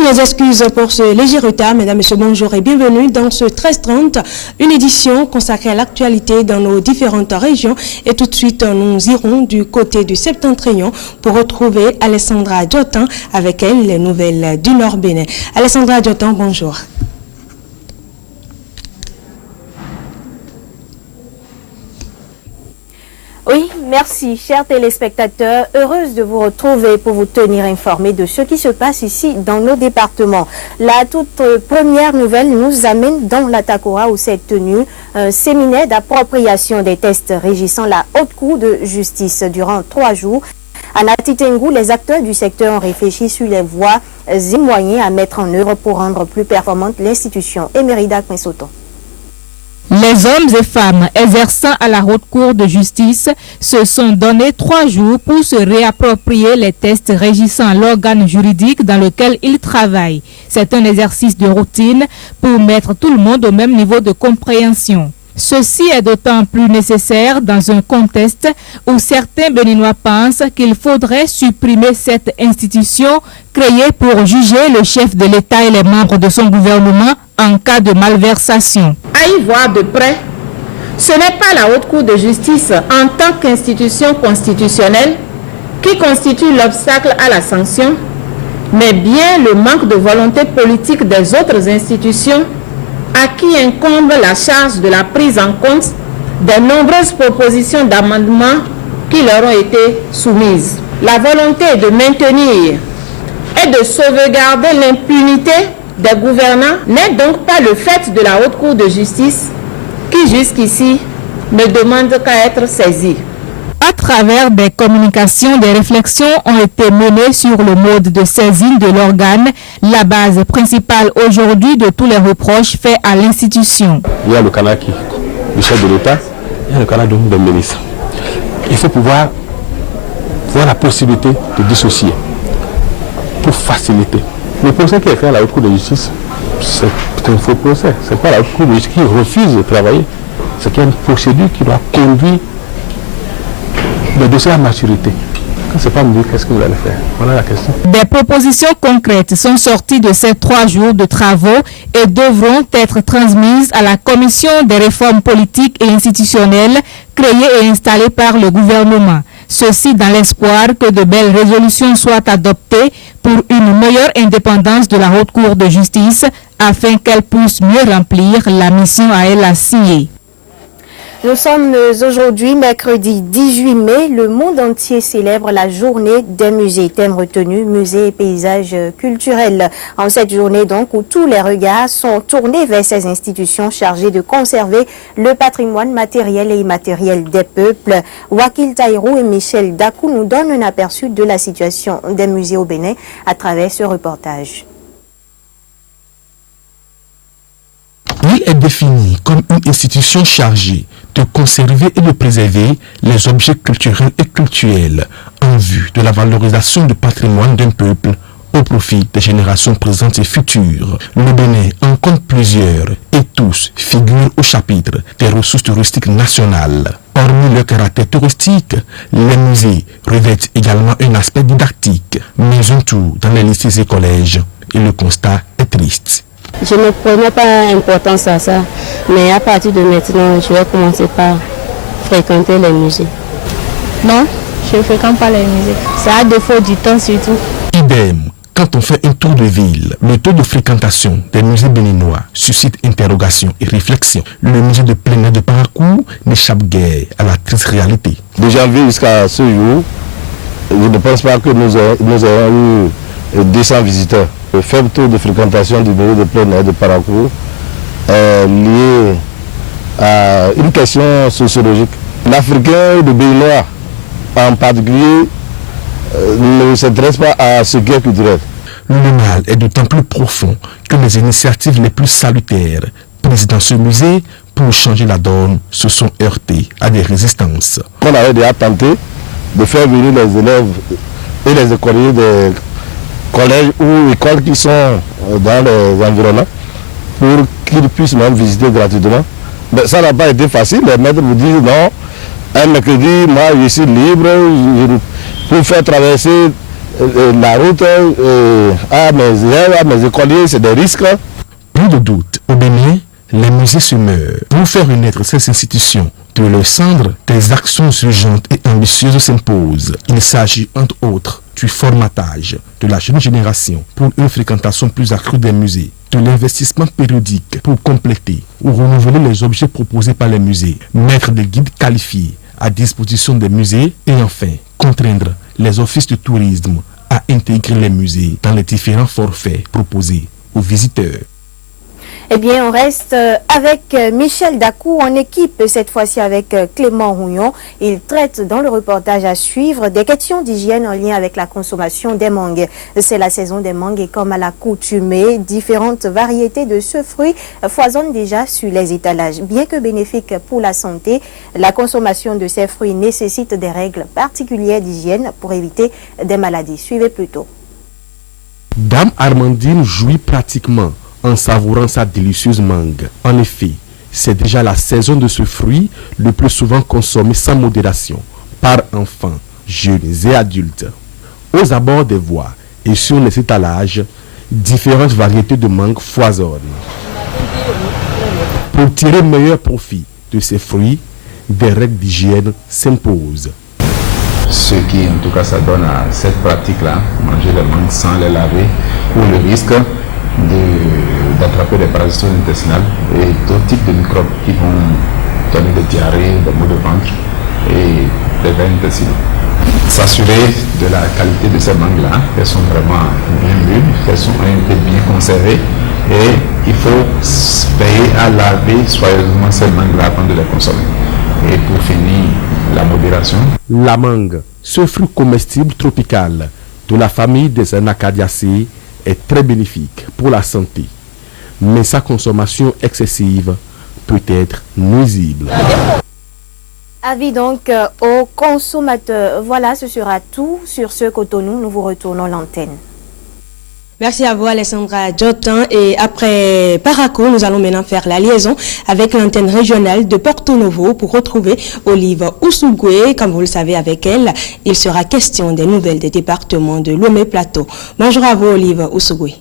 toutes nos excuses pour ce léger retard. Mesdames, Messieurs, bonjour et bienvenue dans ce 13h30, une édition consacrée à l'actualité dans nos différentes régions. Et tout de suite, nous irons du côté du Septentrion pour retrouver Alessandra Diotan, avec elle les nouvelles du Nord Bénin. Alessandra Diotan, bonjour. Oui, merci, chers téléspectateurs. Heureuse de vous retrouver pour vous tenir informés de ce qui se passe ici dans nos départements. La toute première nouvelle nous amène dans la Takora où s'est tenu un séminaire d'appropriation des tests régissant la Haute Cour de justice durant 3 jours. À Natitengu, les acteurs du secteur ont réfléchi sur les voies et moyens à mettre en œuvre pour rendre plus performante l'institution. Emerida Kmesoto. Les hommes et femmes exerçant à la Haute Cour de justice se sont donné 3 jours pour se réapproprier les tests régissant l'organe juridique dans lequel ils travaillent. C'est un exercice de routine pour mettre tout le monde au même niveau de compréhension. Ceci est d'autant plus nécessaire dans un contexte où certains Béninois pensent qu'il faudrait supprimer cette institution créée pour juger le chef de l'État et les membres de son gouvernement en cas de malversation. À y voir de près, ce n'est pas la Haute Cour de justice en tant qu'institution constitutionnelle qui constitue l'obstacle à la sanction, mais bien le manque de volonté politique des autres institutions à qui incombe la charge de la prise en compte des nombreuses propositions d'amendement qui leur ont été soumises. La volonté de maintenir et de sauvegarder l'impunité des gouvernants n'est donc pas le fait de la Haute Cour de justice qui jusqu'ici ne demande qu'à être saisie. À travers des communications, des réflexions ont été menées sur le mode de saisine de l'organe, la base principale aujourd'hui de tous les reproches faits à l'institution. Il y a le canal du chef de l'État, il y a le canal des ministres. Il faut pouvoir voir la possibilité de dissocier pour faciliter. Le procès qui est fait à la Haute Cour de justice, c'est un faux procès. Ce n'est pas la Haute Cour de justice qui refuse de travailler. C'est qu'il y a une procédure qui doit conduire le dossier à maturité. Quand c'est pas mieux, qu'est-ce que vous allez faire? Voilà la question. Des propositions concrètes sont sorties de ces 3 jours de travaux et devront être transmises à la Commission des réformes politiques et institutionnelles créée et installée par le gouvernement. Ceci dans l'espoir que de belles résolutions soient adoptées pour une meilleure indépendance de la Haute Cour de justice afin qu'elle puisse mieux remplir la mission à elle assignée. Nous sommes aujourd'hui mercredi 18 mai. Le monde entier célèbre la journée des musées. Thème retenu, musées et paysages culturels. En cette journée donc où tous les regards sont tournés vers ces institutions chargées de conserver le patrimoine matériel et immatériel des peuples. Wakil Taïrou et Michel Dakou nous donnent un aperçu de la situation des musées au Bénin à travers ce reportage. Il est défini comme une institution chargée de conserver et de préserver les objets culturels et cultuels en vue de la valorisation du patrimoine d'un peuple au profit des générations présentes et futures. Le Bénin en compte plusieurs et tous figurent au chapitre des ressources touristiques nationales. Hormis leur caractère touristique, les musées revêtent également un aspect didactique, mais un tout dans les lycées et collèges, et le constat est triste. Je ne prenais pas importance à ça, mais à partir de maintenant, je vais commencer par fréquenter les musées. Non, je ne fréquente pas les musées. Ça a défaut du temps surtout. Idem, quand on fait un tour de ville, le taux de fréquentation des musées béninois suscite interrogation et réflexion. Le musée de plein air de Parakou n'échappe guère à la triste réalité. De janvier jusqu'à ce jour, je ne pense pas que nous ayons eu 200 visiteurs. Le faible taux de fréquentation du musée de plein air de Parakou est lié à une question sociologique. L'Africain et le Béninois en particulier ne s'intéresse pas à ce qui est culturel. Le mal est d'autant plus profond que les initiatives les plus salutaires prises dans ce musée pour changer la donne se sont heurtées à des résistances. On avait déjà tenté de faire venir les élèves et les écoliers des collèges ou écoles qui sont dans les environnements pour qu'ils puissent même visiter gratuitement. Mais ça n'a pas été facile. Les maîtres vous disent non, un mercredi, moi je suis libre, je peux faire traverser la route à mes élèves, à mes écoliers, c'est des risques. Plus de doute, au Bénin, les musées se meurent. Pour faire renaître ces institutions de leurs cendres, des actions urgentes et ambitieuses s'imposent. Il s'agit entre autres du formatage de la jeune génération pour une fréquentation plus accrue des musées, de l'investissement périodique pour compléter ou renouveler les objets proposés par les musées, mettre des guides qualifiés à disposition des musées et enfin contraindre les offices de tourisme à intégrer les musées dans les différents forfaits proposés aux visiteurs. Eh bien, on reste avec Michel Dakou en équipe, cette fois-ci avec Clément Rouillon. Il traite dans le reportage à suivre des questions d'hygiène en lien avec la consommation des mangues. C'est la saison des mangues et comme à l'accoutumée, différentes variétés de ce fruit foisonnent déjà sur les étalages. Bien que bénéfique pour la santé, la consommation de ces fruits nécessite des règles particulières d'hygiène pour éviter des maladies. Suivez plutôt. Dame Armandine jouit pratiquement en savourant sa délicieuse mangue. En effet, c'est déjà la saison de ce fruit, le plus souvent consommé sans modération par enfants, jeunes et adultes. Aux abords des voies et sur les étalages, différentes variétés de mangue foisonnent. Pour tirer meilleur profit de ces fruits, des règles d'hygiène s'imposent. Ce qui, en tout cas, ça donne à cette pratique-là, manger les mangues sans les laver, pour le risque d'attraper des parasites intestinales et d'autres types de microbes qui vont donner des diarrhées, des maux de ventre et des veines intestinales. S'assurer de la qualité de ces mangues-là, qu'elles sont vraiment bien mûres, qu'elles ont été bien conservées et il faut veiller à laver soigneusement ces mangues-là avant de les consommer. Et pour finir, la modération. La mangue, ce fruit comestible tropical de la famille des Anacardiaceae, est très bénéfique pour la santé, mais sa consommation excessive peut être nuisible. Avis donc aux consommateurs. Voilà, ce sera tout sur ce Cotonou. Nous vous retournons l'antenne. Merci à vous Alessandra Jotin et après Paraco, nous allons maintenant faire la liaison avec l'antenne régionale de Porto Novo pour retrouver Olive Oussougoué. Comme vous le savez avec elle, il sera question des nouvelles des départements de Lomé Plateau. Bonjour à vous Olive Oussougoué.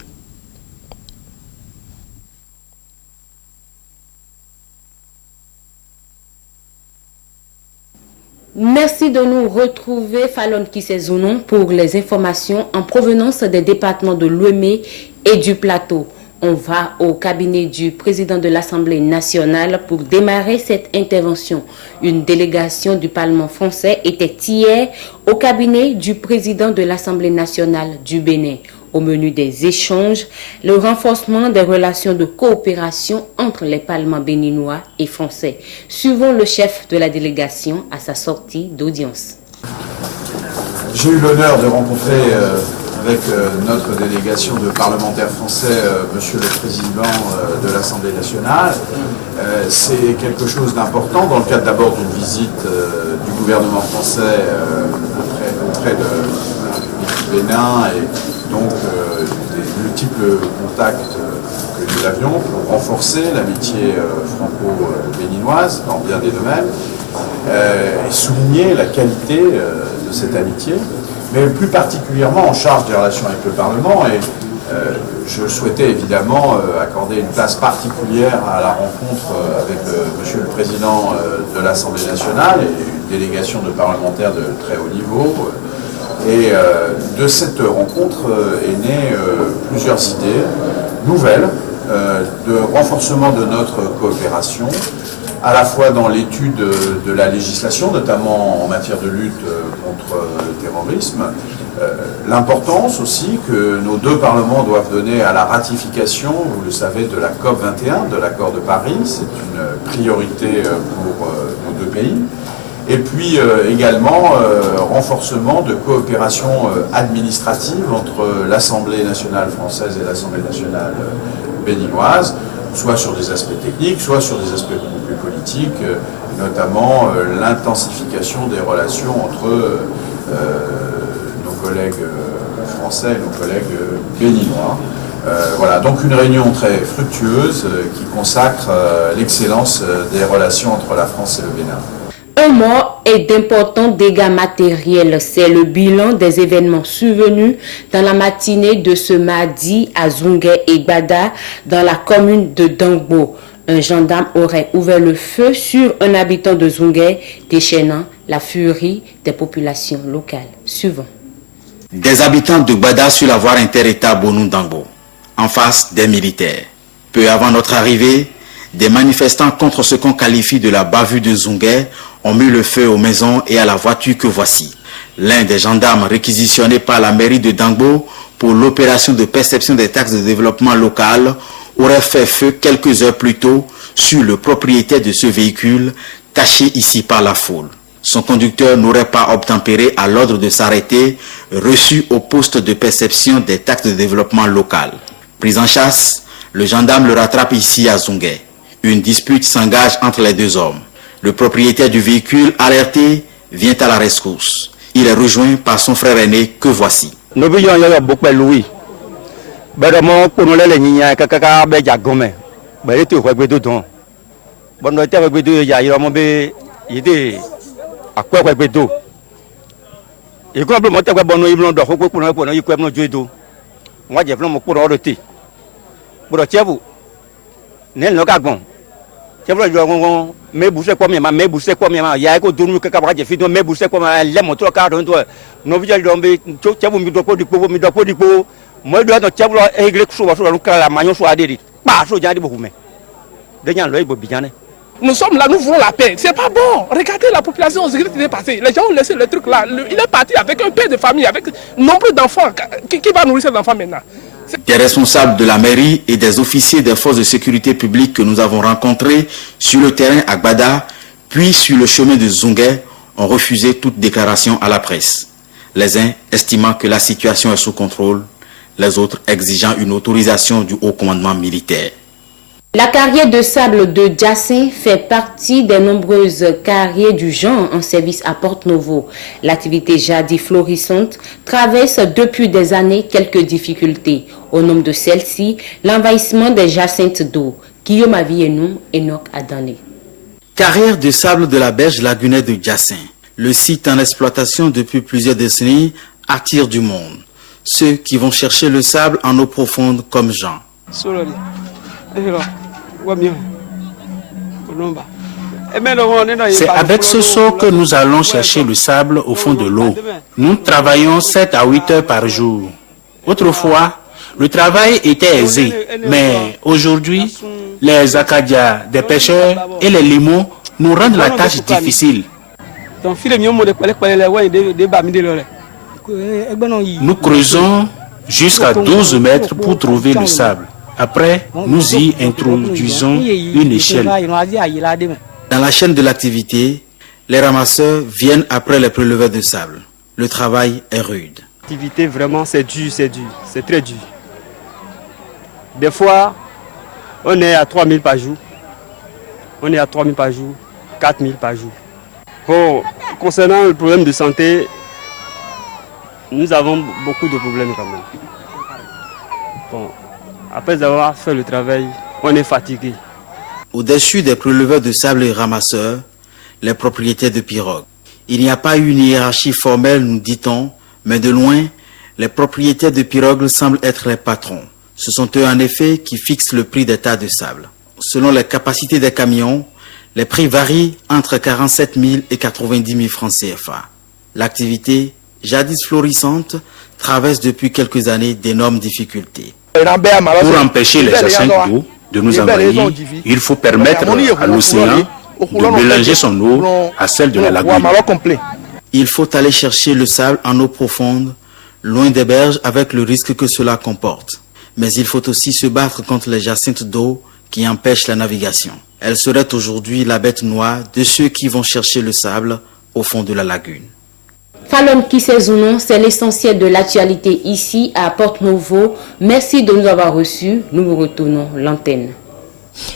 Merci de nous retrouver, Fallon Kisezounon, pour les informations en provenance des départements de Lomé et du Plateau. On va au cabinet du président de l'Assemblée nationale pour démarrer cette intervention. Une délégation du Parlement français était hier au cabinet du président de l'Assemblée nationale du Bénin. Au menu des échanges, le renforcement des relations de coopération entre les parlements béninois et français. Suivons le chef de la délégation à sa sortie d'audience. J'ai eu l'honneur de rencontrer avec notre délégation de parlementaires français, Monsieur le Président de l'Assemblée nationale. C'est quelque chose d'important dans le cadre d'abord d'une visite du gouvernement français auprès du Bénin et donc des multiples contacts que nous avions pour renforcer l'amitié franco-béninoise dans bien des domaines et souligner la qualité de cette amitié, mais plus particulièrement en charge des relations avec le Parlement. Et je souhaitais évidemment accorder une place particulière à la rencontre avec Monsieur le Président de l'Assemblée nationale et une délégation de parlementaires de très haut niveau. Et de cette rencontre est née plusieurs idées nouvelles de renforcement de notre coopération, à la fois dans l'étude de la législation, notamment en matière de lutte contre le terrorisme, l'importance aussi que nos deux parlements doivent donner à la ratification, vous le savez, de la COP21, de l'accord de Paris. C'est une priorité pour nos deux pays. Et puis également renforcement de coopération administrative entre l'Assemblée nationale française et l'Assemblée nationale béninoise, soit sur des aspects techniques, soit sur des aspects beaucoup plus politiques, notamment l'intensification des relations entre nos collègues français et nos collègues béninois. Voilà, donc une réunion très fructueuse qui consacre l'excellence des relations entre la France et le Bénin. Un mort et d'importants dégâts matériels. C'est le bilan des événements survenus dans la matinée de ce mardi à Zungué et Gbada, dans la commune de Dangbo. Un gendarme aurait ouvert le feu sur un habitant de Zungué, déchaînant la furie des populations locales. Suivant. Des habitants de Gbada sur la voie inter-État Bonou-Dangbo, en face des militaires. Peu avant notre arrivée, des manifestants contre ce qu'on qualifie de la bavure de Zungué ont mis le feu aux maisons et à la voiture que voici. L'un des gendarmes réquisitionnés par la mairie de Dangbo pour l'opération de perception des taxes de développement local aurait fait feu quelques heures plus tôt sur le propriétaire de ce véhicule, caché ici par la foule. Son conducteur n'aurait pas obtempéré à l'ordre de s'arrêter, reçu au poste de perception des taxes de développement local. Pris en chasse, le gendarme le rattrape ici à Zungué. Une dispute s'engage entre les deux hommes. Le propriétaire du véhicule, alerté, vient à la rescousse. Il est rejoint par son frère aîné que voici. Nous sommes là, nous voulons la paix. C'est pas bon. Regardez la population, ce qui est passé. Les gens ont laissé le truc là. Il est parti avec un père de famille, avec nombre d'enfants. Qui va nourrir ces enfants maintenant? Des responsables de la mairie et des officiers des forces de sécurité publique que nous avons rencontrés sur le terrain à Gbada, puis sur le chemin de Zungué, ont refusé toute déclaration à la presse. Les uns estimant que la situation est sous contrôle, les autres exigeant une autorisation du haut commandement militaire. La carrière de sable de Djassin fait partie des nombreuses carrières du genre en service à Porto-Novo. L'activité jadis florissante traverse depuis des années quelques difficultés. Au nombre de celles-ci, l'envahissement des jacinthes d'eau. Guillaume Avienou et Enoch Adane. Carrière de sable de la berge lagunaire de Djassin. Le site en exploitation depuis plusieurs décennies attire du monde. Ceux qui vont chercher le sable en eau profonde comme Jean. C'est avec ce seau que nous allons chercher le sable au fond de l'eau. Nous travaillons 7 à 8 heures par jour. Autrefois, le travail était aisé, mais aujourd'hui, les acadias des pêcheurs et les limons nous rendent la tâche difficile. Nous creusons jusqu'à 12 mètres pour trouver le sable. Après, nous y introduisons une échelle. Dans la chaîne de l'activité, les ramasseurs viennent après les préleveurs de sable. Le travail est rude. L'activité, vraiment, c'est dur, c'est très dur. Des fois, on est à 3000 par jour. On est à 3000 par jour, 4000 par jour. Bon, concernant le problème de santé, nous avons beaucoup de problèmes quand même. Bon. Après avoir fait le travail, on est fatigué. Au-dessus des préleveurs de sable et ramasseurs, les propriétaires de pirogues. Il n'y a pas une hiérarchie formelle, nous dit-on, mais de loin, les propriétaires de pirogues semblent être les patrons. Ce sont eux en effet qui fixent le prix des tas de sable. Selon les capacités des camions, les prix varient entre 47 000 et 90 000 francs CFA. L'activité, jadis florissante, traverse depuis quelques années d'énormes difficultés. Pour empêcher les jacinthes d'eau de nous envahir, il faut permettre à l'océan de mélanger son eau à celle de la lagune. Il faut aller chercher le sable en eau profonde, loin des berges avec le risque que cela comporte. Mais il faut aussi se battre contre les jacinthes d'eau qui empêchent la navigation. Elle serait aujourd'hui la bête noire de ceux qui vont chercher le sable au fond de la lagune. Falon Kisezounon, c'est l'essentiel de l'actualité ici à Porto-Novo. Merci de nous avoir reçus. Nous vous retournons l'antenne.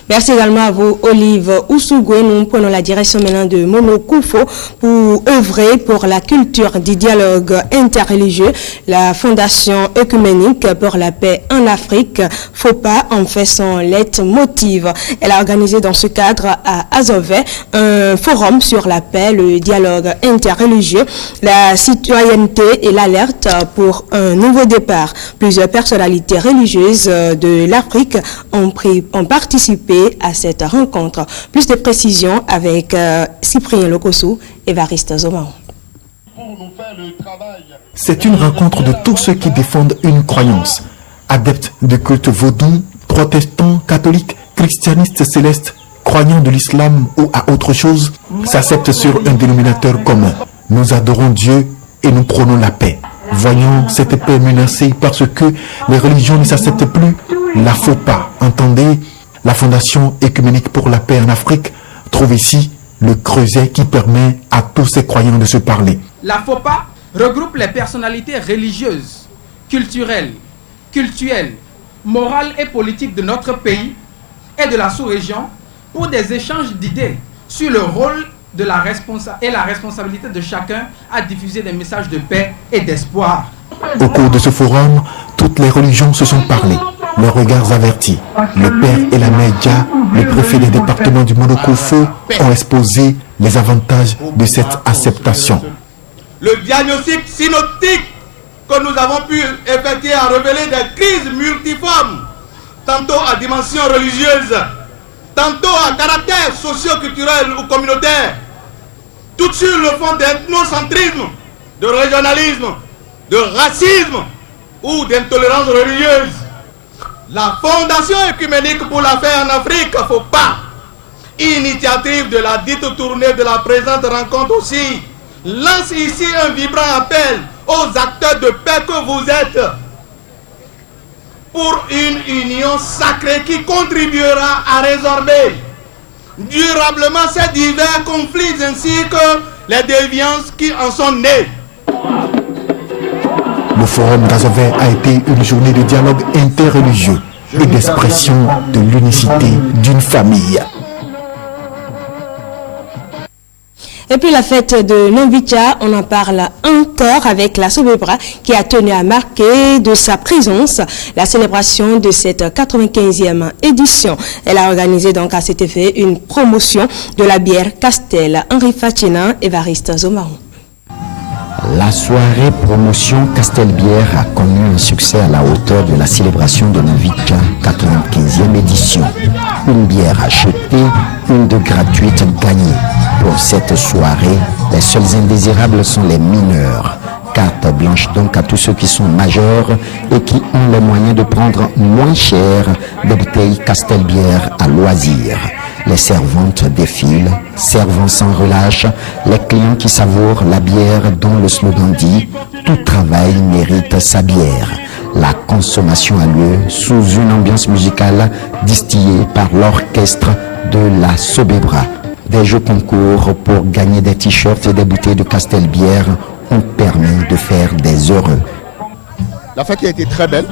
Merci également à vous, Olive Ousougoué. Nous prenons la direction maintenant de Monokufo pour œuvrer pour la culture du dialogue interreligieux. La Fondation œcuménique pour la paix en Afrique, FOPA, en fait son leitmotiv. Elle a organisé dans ce cadre à Azové un forum sur la paix, le dialogue interreligieux, la citoyenneté et l'alerte pour un nouveau départ. Plusieurs personnalités religieuses de l'Afrique ont participé à cette rencontre. Plus de précisions avec Cyprien Lokossou et Évariste Zomao. C'est une rencontre de tous ceux qui défendent une croyance. Adeptes de culte vaudou, protestants, catholiques, christianistes célestes, croyants de l'islam ou à autre chose, s'acceptent sur un dénominateur commun. Nous adorons Dieu et nous prônons la paix. Voyant cette paix menacée parce que les religions ne s'acceptent plus, la FOPA, entendez, la Fondation œcuménique pour la paix en Afrique, trouve ici le creuset qui permet à tous ces croyants de se parler. La FOPA regroupe les personnalités religieuses, culturelles, morales et politiques de notre pays et de la sous-région pour des échanges d'idées sur le rôle de la responsabilité de chacun à diffuser des messages de paix et d'espoir. Au cours de ce forum, toutes les religions se sont parlées, leurs regards avertis. Le père et la mère Dia, le préfet des départements du Monokofo, ont exposé les avantages de cette acceptation. Le diagnostic synoptique que nous avons pu effectuer a révélé des crises multiformes, tantôt à dimension religieuse, tantôt à caractère socio-culturel ou communautaire, toutes sur le fond d'ethnocentrisme, de régionalisme, de racisme ou d'intolérance religieuse. La Fondation œcuménique pour la paix en Afrique, FOPA, initiative de la dite tournée de la présente rencontre aussi, lance ici un vibrant appel aux acteurs de paix que vous êtes pour une union sacrée qui contribuera à résorber durablement ces divers conflits ainsi que les déviances qui en sont nées. Le forum d'Azové a été une journée de dialogue interreligieux et d'expression de l'unicité d'une famille. Et puis la fête de Nombicha, on en parle encore avec la Sobebra qui a tenu à marquer de sa présence la célébration de cette 95e édition. Elle a organisé donc à cet effet une promotion de la bière Castel. Henri Fatina, Évariste Zomaron. La soirée promotion Castelbière a connu un succès à la hauteur de la célébration de Nombicha 95e édition. Une bière achetée, une de gratuite gagnée. Pour cette soirée, les seuls indésirables sont les mineurs. Carte blanche donc à tous ceux qui sont majeurs et qui ont les moyens de prendre moins cher des bouteilles Castelbière à loisir. Les servantes défilent, servant sans relâche, les clients qui savourent la bière dont le slogan dit « Tout travail mérite sa bière ». La consommation a lieu sous une ambiance musicale distillée par l'orchestre de la Sobebra. Des jeux concours pour gagner des t-shirts et des bouteilles de Castelbière ont permis de faire des heureux. La fête a été très belle.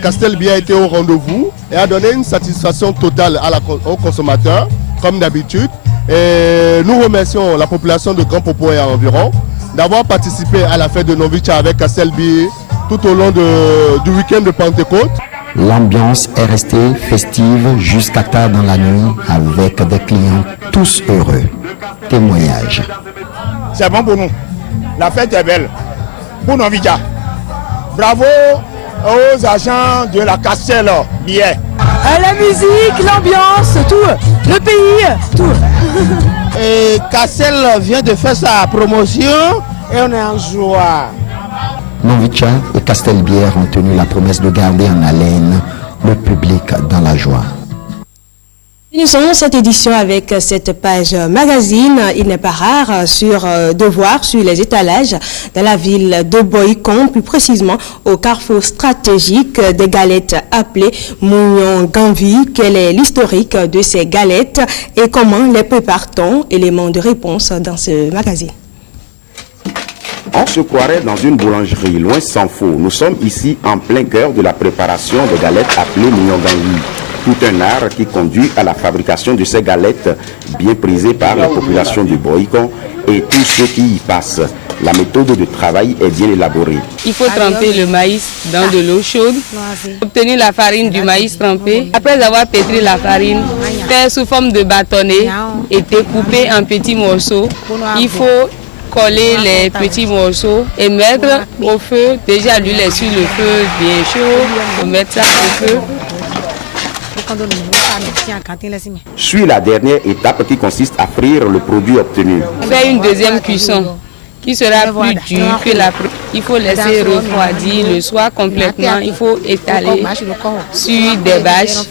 Castelbière était au rendez-vous et a donné une satisfaction totale aux consommateurs, comme d'habitude. Et nous remercions la population de Grand Popo et environ d'avoir participé à la fête de Nombicha avec Castelbière tout au long du week-end de Pentecôte. L'ambiance est restée festive jusqu'à tard dans la nuit avec des clients tous heureux. Témoignage. C'est bon pour nous. La fête est belle. Pour Nombicha. Bravo aux agents de la Castelbière. La musique, l'ambiance, tout. Le pays, tout. Et Castel vient de faire sa promotion et on est en joie. Nombicha et Castelbière ont tenu la promesse de garder en haleine le public dans la joie. Finissons cette édition avec cette page magazine. Il n'est pas rare de voir sur les étalages de la ville de Boycon, plus précisément au carrefour stratégique des galettes appelées Mounion Ganvi. Quel est l'historique de ces galettes et comment les prépare-t-on? Élément de réponse dans ce magazine. On se croirait dans une boulangerie, loin s'en faut. Nous sommes ici en plein cœur de la préparation de galettes appelées Mounion Ganvi. Tout un art qui conduit à la fabrication de ces galettes bien prisées par la population du Boïkon et tous ceux qui y passent. La méthode de travail est bien élaborée. Il faut tremper le maïs dans de l'eau chaude, obtenir la farine du maïs trempé. Après avoir pétri la farine, faire sous forme de bâtonnet et découper en petits morceaux. Il faut coller les petits morceaux et mettre au feu. Déjà l'huile est sur le feu bien chaud, il faut mettre ça au feu. Suit la dernière étape qui consiste à frire le produit obtenu. Faire une deuxième cuisson qui sera plus dure que la première. Il faut laisser refroidir le soir complètement. Il faut étaler sur des bâches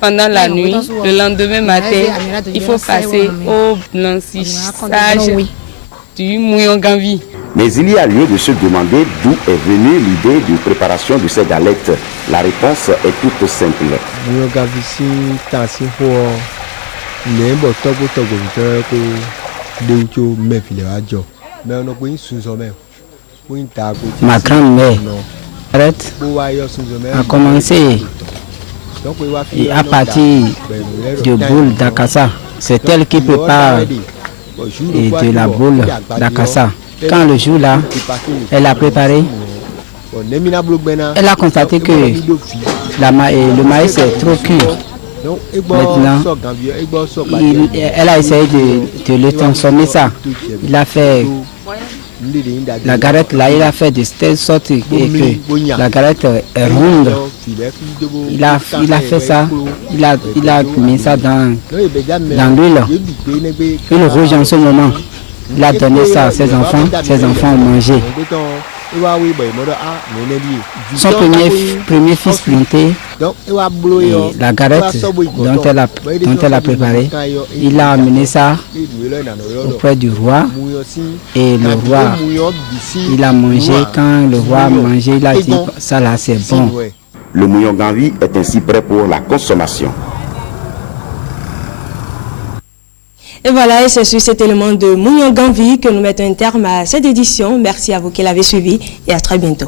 pendant la nuit. Le lendemain matin, il faut passer au blanchissage du mouillon ganvi. Mais il y a lieu de se demander d'où est venue l'idée de préparation de ces galettes. La réponse est toute simple. Ma grand-mère a commencé à partir de boule d'Akassa. C'est elle qui prépare de la boule d'Akassa. Quand le jour là, elle a préparé, elle a constaté que le maïs est trop cuit. Maintenant, elle a essayé de le transformer ça. Il a fait la galette là, il a fait de telle sorte que la galette est ronde. Il a fait ça, il a mis ça dans l'huile. Une rouge en ce moment. Il a donné ça à ses enfants ont mangé. Son premier fils planté, la galette dont elle a préparé, il a amené ça auprès du roi et le roi, il a mangé. Quand le roi a mangé, il a dit ça là c'est bon. Le mouillon ganvi est ainsi prêt pour la consommation. Et voilà, et c'est sur cet élément de Mouillon Ganvi que nous mettons un terme à cette édition. Merci à vous qui l'avez suivi et à très bientôt.